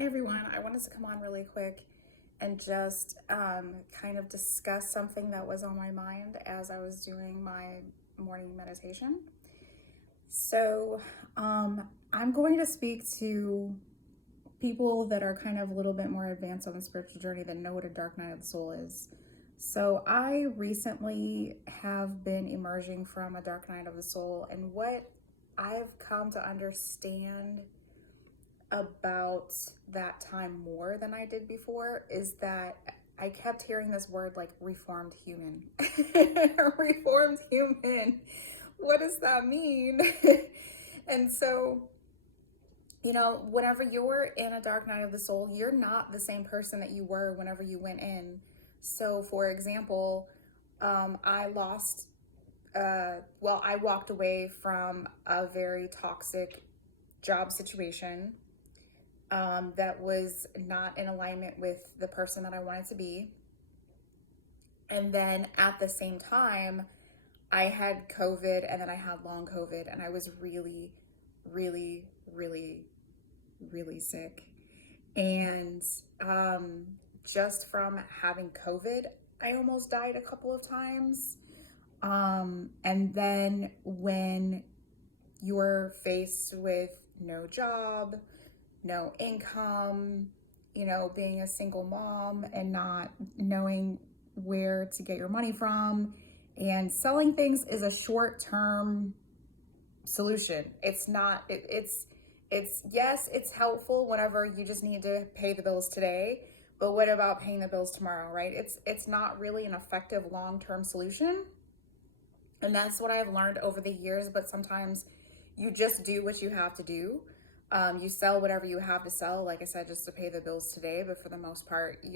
Hey everyone, I wanted to come on really quick and just kind of discuss something that was on my mind as I was doing my morning meditation. So, I'm going to speak to people that are kind of a little bit more advanced on the spiritual journey that know what a dark night of the soul is. So, I recently have been emerging from a dark night of the soul, and what I've come to understand about that time more than I did before is that I kept hearing this word like reformed human. Reformed human. What does that mean? And so, whenever you're in a dark night of the soul, you're not the same person that you were whenever you went in. So, for example, I lost, I walked away from a very toxic job situation that was not in alignment with the person that I wanted to be. And then at the same time, I had COVID and then I had long COVID, and I was really, really, really, really sick. And just from having COVID, I almost died a couple of times. And then when you're faced with no job, no income, being a single mom and not knowing where to get your money from. And selling things is a short-term solution. It's not, yes, it's helpful whenever you just need to pay the bills today, but what about paying the bills tomorrow, right? It's not really an effective long-term solution. And that's what I've learned over the years, but sometimes you just do what you have to do. You sell whatever you have to sell, like I said, just to pay the bills today. But for the most part, you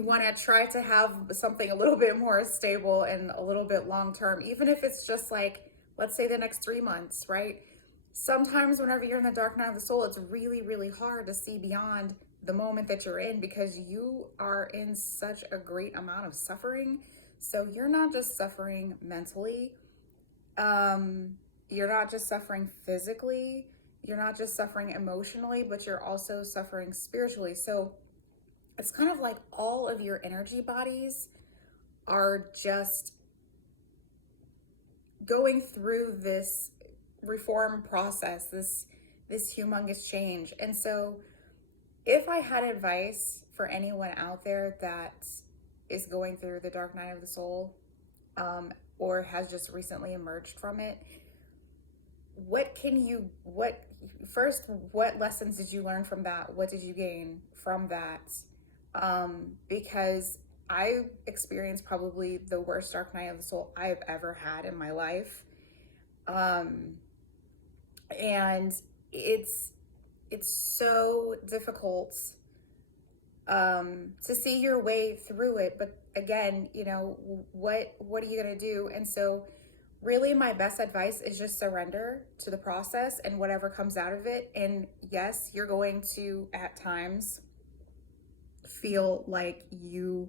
want to try to have something a little bit more stable and a little bit long term, even if it's just like, let's say the next 3 months, right? Sometimes whenever you're in the dark night of the soul, it's really, really hard to see beyond the moment that you're in because you are in such a great amount of suffering. So you're not just suffering mentally. You're not just suffering physically, you're not just suffering emotionally, but you're also suffering spiritually. So it's kind of like all of your energy bodies are just going through this reform process, this humongous change. And so if I had advice for anyone out there that is going through the dark night of the soul, or has just recently emerged from it, what lessons did you learn from that? What did you gain from that? Because I experienced probably the worst dark night of the soul I've ever had in my life. And it's so difficult to see your way through it. But again, what are you gonna do? And so really my best advice is just surrender to the process and whatever comes out of it. And yes, you're going to at times feel like you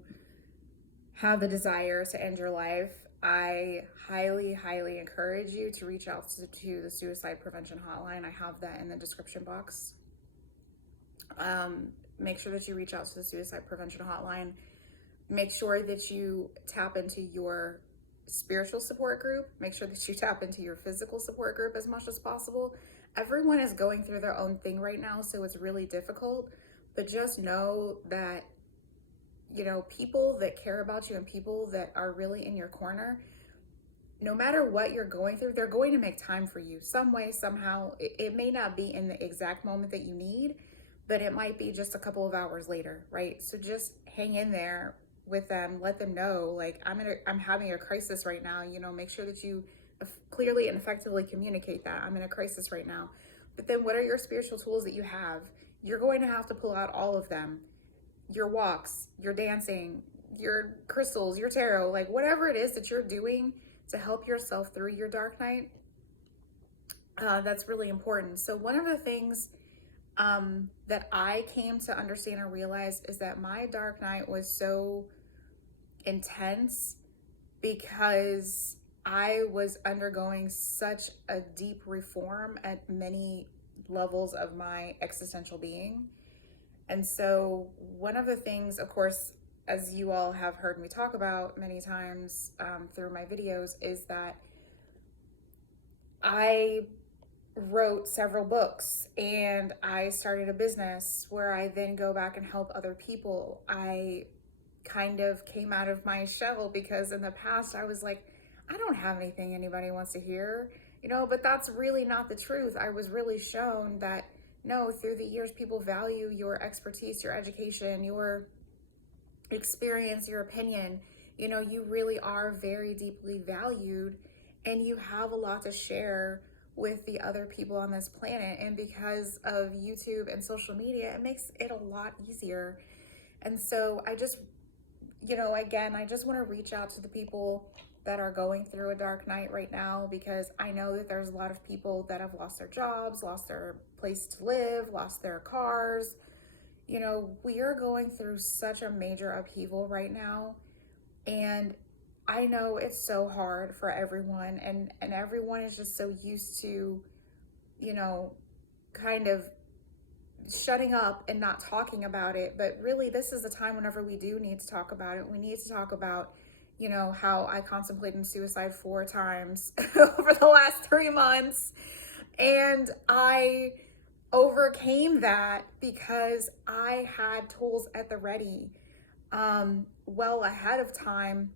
have the desire to end your life. I highly, highly encourage you to reach out to the suicide prevention hotline. I have that in the description box. Make sure that you reach out to the suicide prevention hotline. Make sure that you tap into your spiritual support group. Make sure that you tap into your physical support group as much as possible. Everyone is going through their own thing right now, so it's really difficult. But just know that, people that care about you and people that are really in your corner, no matter what you're going through, they're going to make time for you some way, somehow. It may not be in the exact moment that you need, but it might be just a couple of hours later, right? So just hang in there with them, let them know, like, I'm having a crisis right now. Make sure that you clearly and effectively communicate that I'm in a crisis right now. But then what are your spiritual tools that you have? You're going to have to pull out all of them. Your walks, your dancing, your crystals, your tarot, like whatever it is that you're doing to help yourself through your dark night, that's really important. So one of the things that I came to understand and realize is that my dark night was so intense because I was undergoing such a deep reform at many levels of my existential being. And so one of the things, of course, as you all have heard me talk about many times through my videos, is that I wrote several books and I started a business where I then go back and help other people. I kind of came out of my shell because in the past I was like, I don't have anything anybody wants to hear, but that's really not the truth. I was really shown that no, through the years, people value your expertise, your education, your experience, your opinion. You really are very deeply valued and you have a lot to share with the other people on this planet. And because of YouTube and social media, it makes it a lot easier. And so I just, again, I just want to reach out to the people that are going through a dark night right now, because I know that there's a lot of people that have lost their jobs, lost their place to live, lost their cars. We are going through such a major upheaval right now. And I know it's so hard for everyone, and everyone is just so used to, kind of shutting up and not talking about it. But really, this is the time whenever we do need to talk about it. We need to talk about, how I contemplated suicide 4 times over the last 3 months. And I overcame that because I had tools at the ready, well ahead of time.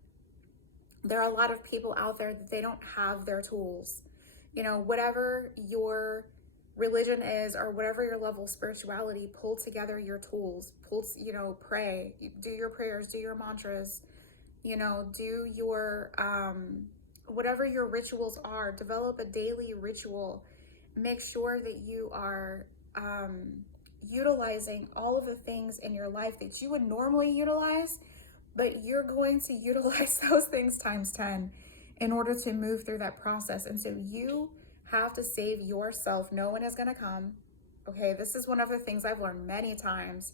There are a lot of people out there that they don't have their tools. Whatever your religion is or whatever your level of spirituality, pull together your tools, pray, do your prayers, do your mantras, do your, whatever your rituals are, develop a daily ritual. Make sure that you are utilizing all of the things in your life that you would normally utilize, but you're going to utilize those things times 10 in order to move through that process. And so you have to save yourself. No one is going to come. Okay, this is one of the things I've learned many times,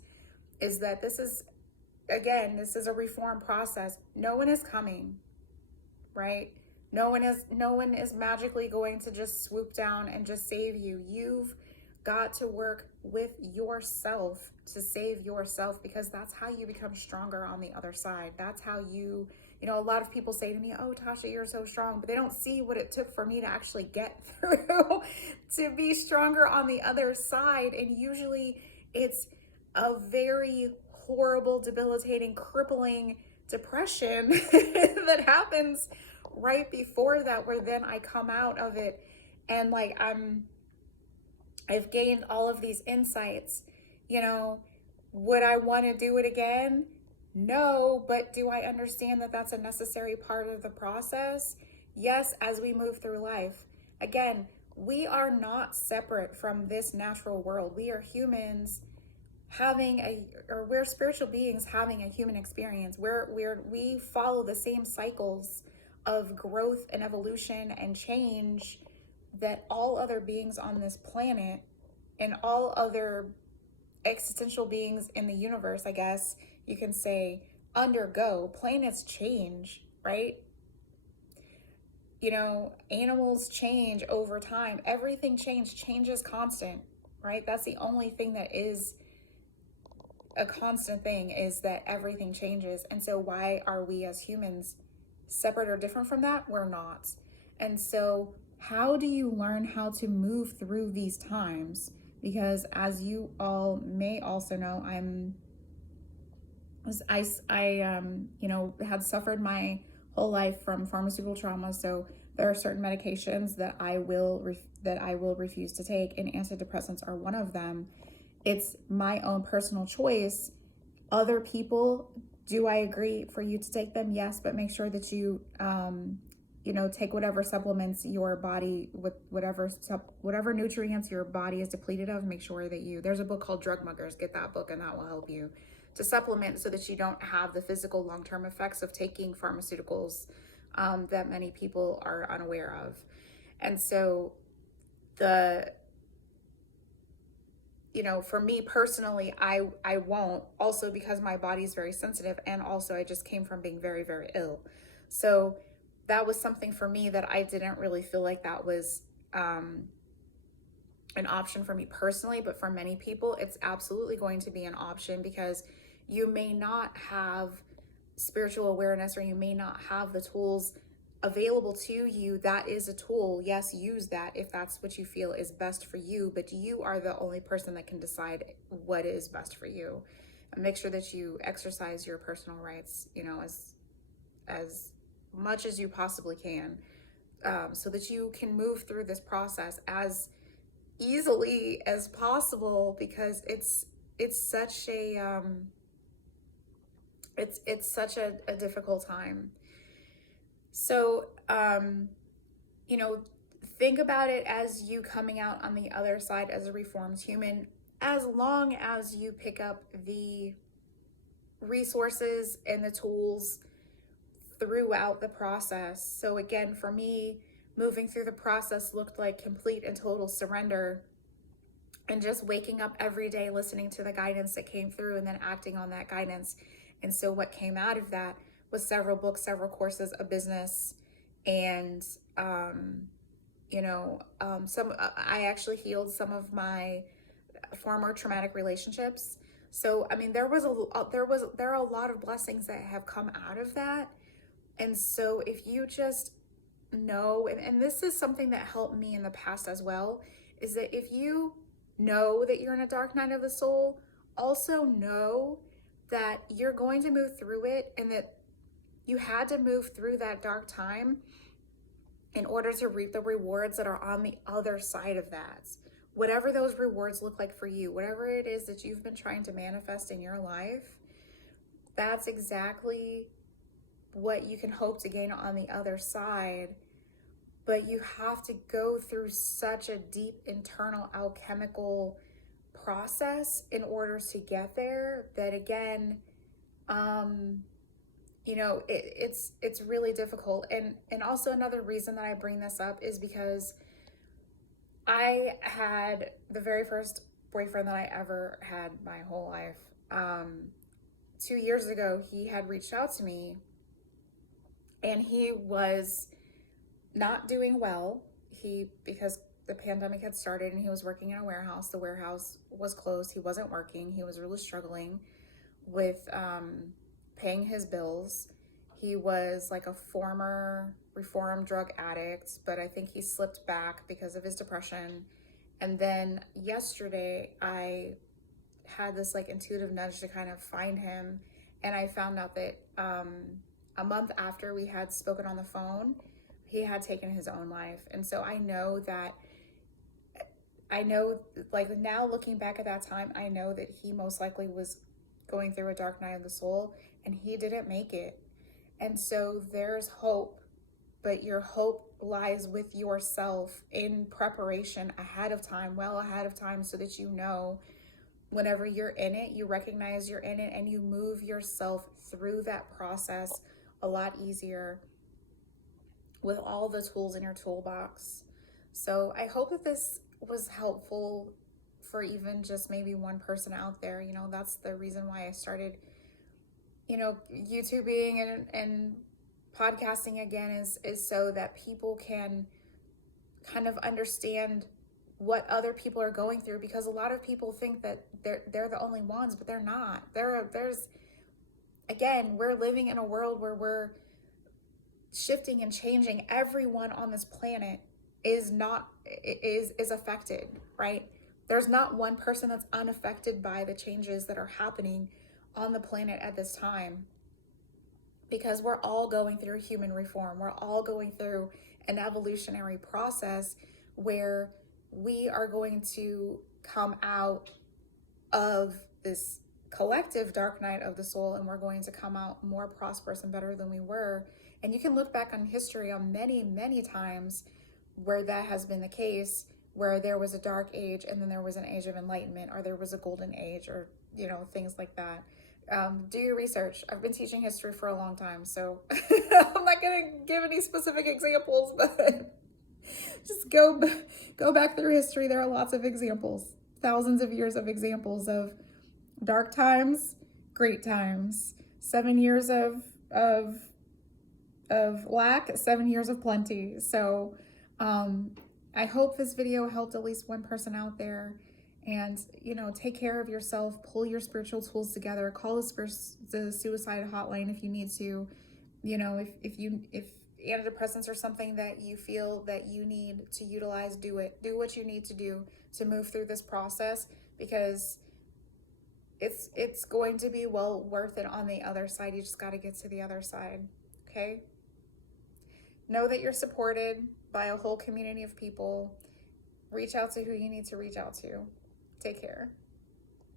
is that this is a reform process. No one is coming, right? No one is magically going to just swoop down and just save you. You've got to work with yourself to save yourself, because that's how you become stronger on the other side. That's how a lot of people say to me, oh, Tasha, you're so strong, but they don't see what it took for me to actually get through to be stronger on the other side. And usually it's a very horrible, debilitating, crippling depression that happens right before that, where then I come out of it and I've gained all of these insights. Would I want to do it again? No, but do I understand that that's a necessary part of the process? Yes, as we move through life. Again, we are not separate from this natural world. We are humans we're spiritual beings having a human experience. We follow the same cycles of growth and evolution and change that all other beings on this planet and all other existential beings in the universe, I guess you can say, undergo. Planets change, right? Animals change over time. Everything change is constant, right? That's the only thing that is a constant thing, is that everything changes. And so why are we as humans separate or different from that? We're not. And so how do you learn how to move through these times? Because as you all may also know, had suffered my whole life from pharmaceutical trauma. So there are certain medications that I will refuse to take, and antidepressants are one of them. It's my own personal choice. Other people, do I agree for you to take them? Yes, but make sure that you take whatever supplements your body, with whatever nutrients your body is depleted of. Make sure that there's a book called Drug Muggers. Get that book, and that will help you to supplement so that you don't have the physical long-term effects of taking pharmaceuticals that many people are unaware of. And so for me personally, I won't, also because my body is very sensitive, and also I just came from being very, very ill. So that was something for me that I didn't really feel like that was an option for me personally, but for many people, it's absolutely going to be an option, because you may not have spiritual awareness, or you may not have the tools available to you. That is a tool. Yes, use that if that's what you feel is best for you, but you are the only person that can decide what is best for you. And make sure that you exercise your personal rights, as much as you possibly can, so that you can move through this process as easily as possible, because it's such a it's such a difficult time. So think about it as you coming out on the other side as a reformed human, as long as you pick up the resources and the tools throughout the process. So again, for me, moving through the process looked like complete and total surrender, and just waking up every day, listening to the guidance that came through, and then acting on that guidance. And so what came out of that was several books, several courses, a business, and I actually healed some of my former traumatic relationships. So I mean, there are a lot of blessings that have come out of that. And so if you just know, and this is something that helped me in the past as well, is that if you know that you're in a dark night of the soul, also know that you're going to move through it, and that you had to move through that dark time in order to reap the rewards that are on the other side of that. Whatever those rewards look like for you, whatever it is that you've been trying to manifest in your life, that's exactly what you can hope to gain on the other side. But you have to go through such a deep internal alchemical process in order to get there, that again, it's really difficult. And also, another reason that I bring this up is because I had the very first boyfriend that I ever had my whole life. 2 years ago, he had reached out to me, and he was not doing well. Because the pandemic had started, and he was working in a warehouse. The warehouse was closed. He wasn't working. He was really struggling with paying his bills. He was like a former reformed drug addict, but I think he slipped back because of his depression. And then yesterday, I had this like intuitive nudge to kind of find him, and I found out that a month after we had spoken on the phone, he had taken his own life. And so I know, like, now looking back at that time, I know that he most likely was going through a dark night of the soul, and he didn't make it. And so there's hope, but your hope lies with yourself in preparation ahead of time, well ahead of time, so that whenever you're in it, you recognize you're in it, and you move yourself through that process a lot easier with all the tools in your toolbox. So I hope that this was helpful for even just maybe one person out there. That's the reason why I started, YouTubing and podcasting again, is so that people can kind of understand what other people are going through, because a lot of people think that they're the only ones, but they're not. We're living in a world where we're shifting and changing. Everyone on this planet is affected, right? There's not one person that's unaffected by the changes that are happening on the planet at this time, because we're all going through human reform. We're all going through an evolutionary process where we are going to come out of this collective dark night of the soul, and we're going to come out more prosperous and better than we were. And you can look back on history on many, many times where that has been the case, where there was a dark age, and then there was an age of enlightenment, or there was a golden age, or things like that. Do your research. I've been teaching history for a long time, so I'm not going to give any specific examples, but just go back through history. There are lots of examples, thousands of years of examples of dark times, great times, 7 years of lack, 7 years of plenty. So I hope this video helped at least one person out there. And, you know, take care of yourself, pull your spiritual tools together, call the suicide hotline if you need to. You know, if antidepressants are something that you feel that you need to utilize, do it. Do what you need to do to move through this process, because it's going to be well worth it on the other side. You just got to get to the other side, okay? Know that you're supported by a whole community of people. Reach out to who you need to reach out to. Take care.